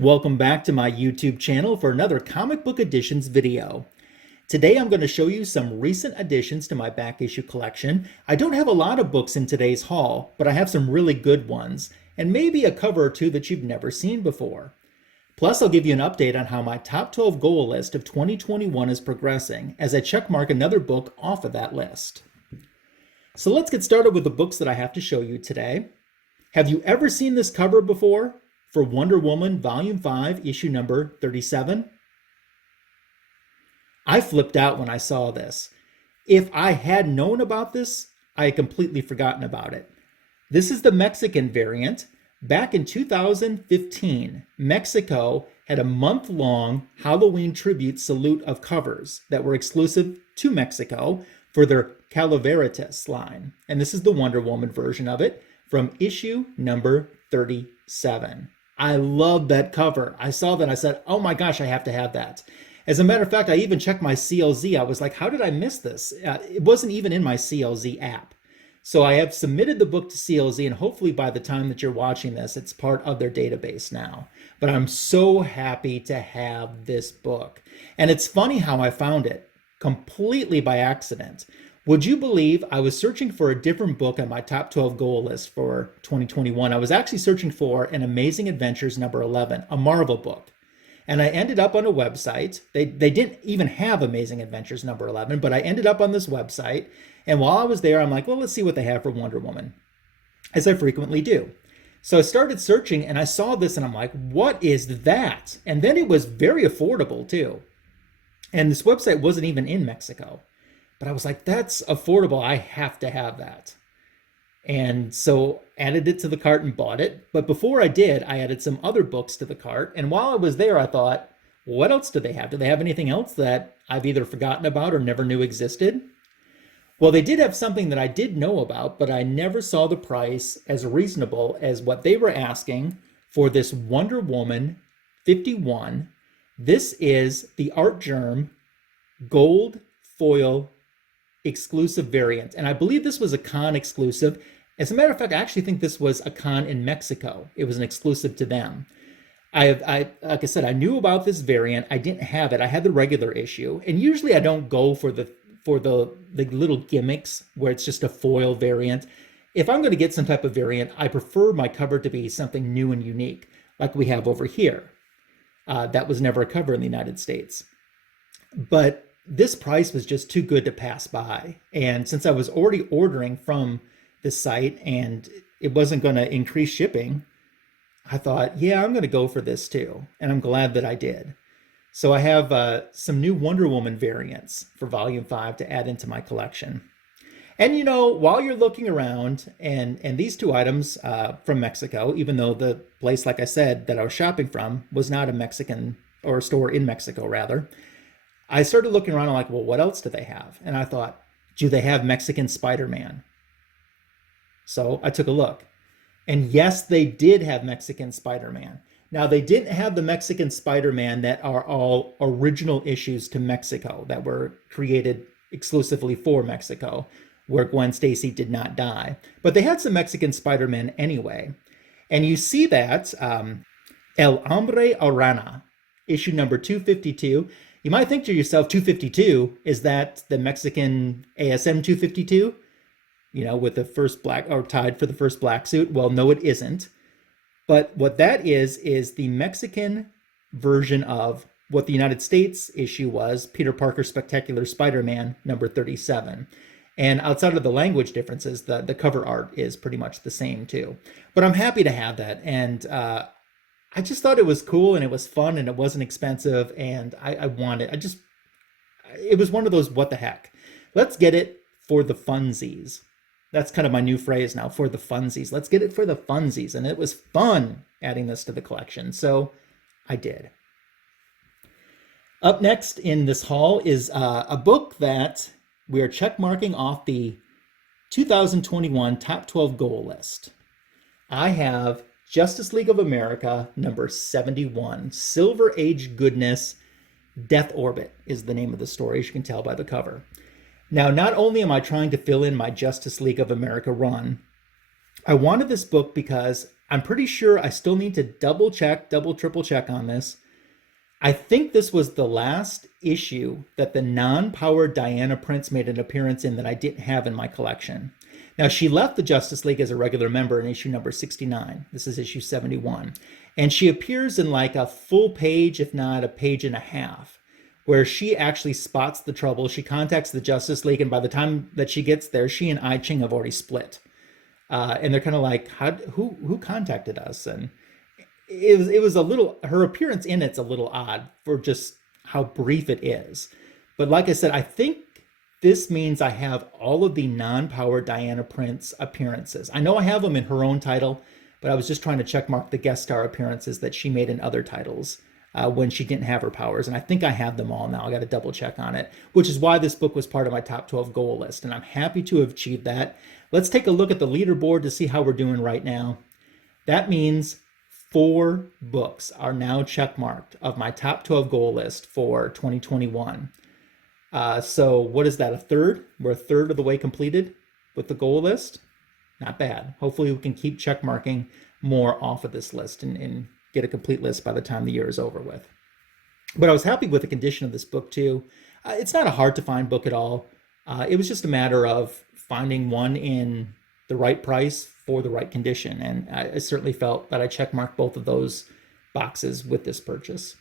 Welcome back to my YouTube channel for another comic book editions video. Today I'm going to show you some recent additions to my back issue collection. I don't have a lot of books in today's haul, but I have some really good ones, and maybe a cover or two that you've never seen before. Plus, I'll give you an update on how my top 12 goal list of 2021 is progressing as I checkmark another book off of that list. So let's get started with the books that I have to show you today. Have you ever seen this cover before? For Wonder Woman Volume 5, issue number 37. I flipped out when I saw this. If I had known about this, I had completely forgotten about it. This is the Mexican variant. Back in 2015, Mexico had a month-long Halloween tribute salute of covers that were exclusive to Mexico for their Calaveritas line. And this is the Wonder Woman version of it from issue number 37. I love that cover. I saw that. I said, oh my gosh, I have to have that. As a matter of fact, I even checked my CLZ. I was like, how did I miss this? It wasn't even in my CLZ app. So I have submitted the book to CLZ, and hopefully by the time that you're watching this, it's part of their database now. But I'm so happy to have this book. And it's funny how I found it, completely by accident. Would you believe I was searching for a different book on my top 12 goal list for 2021? I was actually searching for an Amazing Adventures number 11, a Marvel book. And I ended up on a website. They didn't even have Amazing Adventures number 11, but I ended up on this website. And while I was there, I'm like, well, let's see what they have for Wonder Woman, as I frequently do. So I started searching and I saw this and I'm like, what is that? And then it was very affordable too. And this website wasn't even in Mexico. But I was like, that's affordable. I have to have that. And so added it to the cart and bought it. But before I did, I added some other books to the cart. And while I was there, I thought, what else do they have? Do they have anything else that I've either forgotten about or never knew existed? Well, they did have something that I did know about, but I never saw the price as reasonable as what they were asking for this Wonder Woman 51. This is the Artgerm gold foil exclusive variant. And I believe this was a con exclusive. As a matter of fact, I actually think this was a con in Mexico. It was an exclusive to them. Like I said, I knew about this variant. I didn't have it. I had the regular issue. And usually I don't go for the little gimmicks where it's just a foil variant. If I'm going to get some type of variant, I prefer my cover to be something new and unique, like we have over here. That was never a cover in the United States. But this price was just too good to pass by. And since I was already ordering from the site and it wasn't going to increase shipping, I thought, yeah, I'm going to go for this too. And I'm glad that I did. So I have some new Wonder Woman variants for Volume 5 to add into my collection. And you know, while you're looking around, and these two items from Mexico, even though the place, like I said, that I was shopping from was not a Mexican, or a store in Mexico rather, I started looking around and like, well, what else do they have? And I thought, do they have Mexican Spider-Man? So I took a look. And yes, they did have Mexican Spider-Man. Now, they didn't have the Mexican Spider-Man that are all original issues to Mexico that were created exclusively for Mexico, where Gwen Stacy did not die. But they had some Mexican Spider-Man anyway. And you see that El Hombre Arana, issue number 252. You might think to yourself, 252, is that the Mexican ASM 252? You know, with the first black, or tied for the first black suit? Well, no, it isn't. But what that is the Mexican version of what the United States issue was, Peter Parker Spectacular Spider-Man number 37. And outside of the language differences, the cover art is pretty much the same too. But I'm happy to have that. And I just thought it was cool and it was fun and it wasn't expensive and I wanted, it was one of those, what the heck. Let's get it for the funsies. That's kind of my new phrase now, for the funsies. Let's get it for the funsies. And it was fun adding this to the collection. So I did. Up next in this haul is a book that we are checkmarking off the 2021 top 12 goal list. I have Justice League of America number 71, Silver Age Goodness, Death Orbit is the name of the story, as you can tell by the cover. Now, not only am I trying to fill in my Justice League of America run, I wanted this book because I'm pretty sure I still need to double check, triple check on this. I think this was the last issue that the non-powered Diana Prince made an appearance in that I didn't have in my collection. Now, she left the Justice League as a regular member in issue number 69. This is issue 71. And she appears in like a full page, if not a page and a half, where she actually spots the trouble. She contacts the Justice League, and by the time that she gets there, she and I Ching have already split. And they're kind of like, who contacted us? And it was a little, her appearance in it's a little odd for just how brief it is. But like I said, I think this means I have all of the non-powered Diana Prince appearances. I know I have them in her own title, but I was just trying to check mark the guest star appearances that she made in other titles when she didn't have her powers. And I think I have them all now. I got to double check on it, which is why this book was part of my top 12 goal list. And I'm happy to have achieved that. Let's take a look at the leaderboard to see how we're doing right now. That means 4 books are now checkmarked of my top 12 goal list for 2021. So what is that, a third? We're a third of the way completed with the goal list. Not bad. Hopefully we can keep checkmarking more off of this list and get a complete list by the time the year is over with. But I was happy with the condition of this book too. It's not a hard to find book at all. It was just a matter of finding one in the right price for the right condition. And I certainly felt that I checkmarked both of those boxes with this purchase.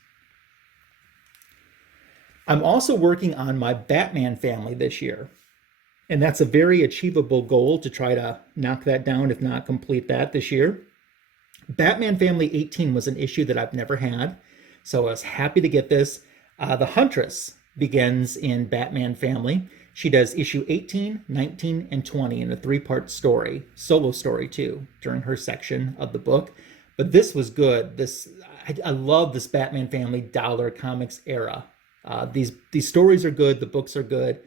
I'm also working on my Batman family this year. And that's a very achievable goal to try to knock that down, if not complete that this year. Batman Family 18 was an issue that I've never had, so I was happy to get this. The Huntress begins in Batman Family. She does issue 18, 19, and 20 in a 3-part story, solo story too, during her section of the book. But this was good. I love this Batman Family dollar comics era. These stories are good, the books are good,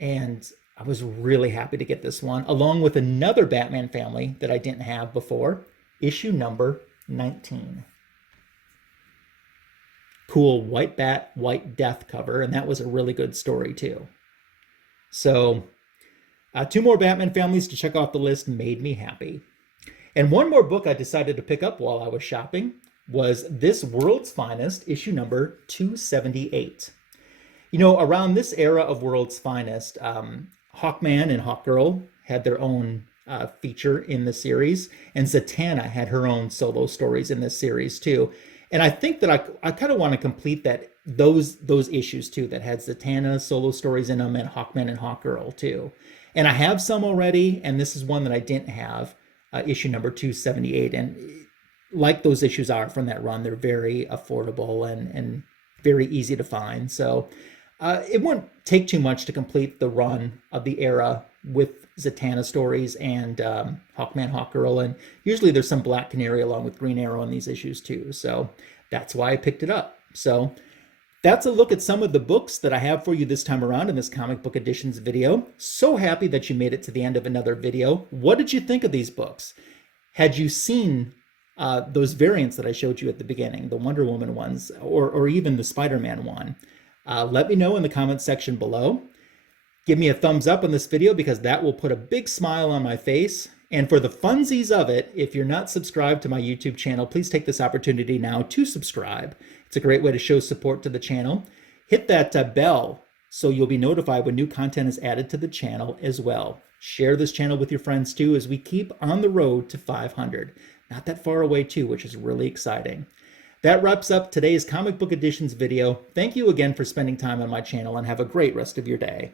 and I was really happy to get this one, along with another Batman Family that I didn't have before, issue number 19. Cool White Bat, White Death cover, and that was a really good story too. So 2 more Batman families to check off the list made me happy. And one more book I decided to pick up while I was shopping was This World's Finest, issue number 278. You know, around this era of World's Finest, Hawkman and Hawkgirl had their own feature in the series, and Zatanna had her own solo stories in this series too. And I think that I kind of want to complete those issues too that had Zatanna solo stories in them, and Hawkman and Hawkgirl too. And I have some already, and this is one that I didn't have, issue number 278. And like those issues are from that run, they're very affordable and very easy to find. So it won't take too much to complete the run of the era with Zatanna stories and Hawkman, Hawkgirl, and usually there's some Black Canary along with Green Arrow in these issues too. So that's why I picked it up. So that's a look at some of the books that I have for you this time around in this comic book editions video. So happy that you made it to the end of another video. What did you think of these books? Had you seen those variants that I showed you at the beginning, the Wonder Woman ones, or even the Spider-Man one? Let me know in the comments section below. Give me a thumbs up on this video because that will put a big smile on my face. And for the funsies of it, if you're not subscribed to my YouTube channel, please take this opportunity now to subscribe. It's a great way to show support to the channel. Hit that bell so you'll be notified when new content is added to the channel as well. Share this channel with your friends too as we keep on the road to 500. Not that far away too, which is really exciting. That wraps up today's Comic Book Editions video. Thank you again for spending time on my channel and have a great rest of your day.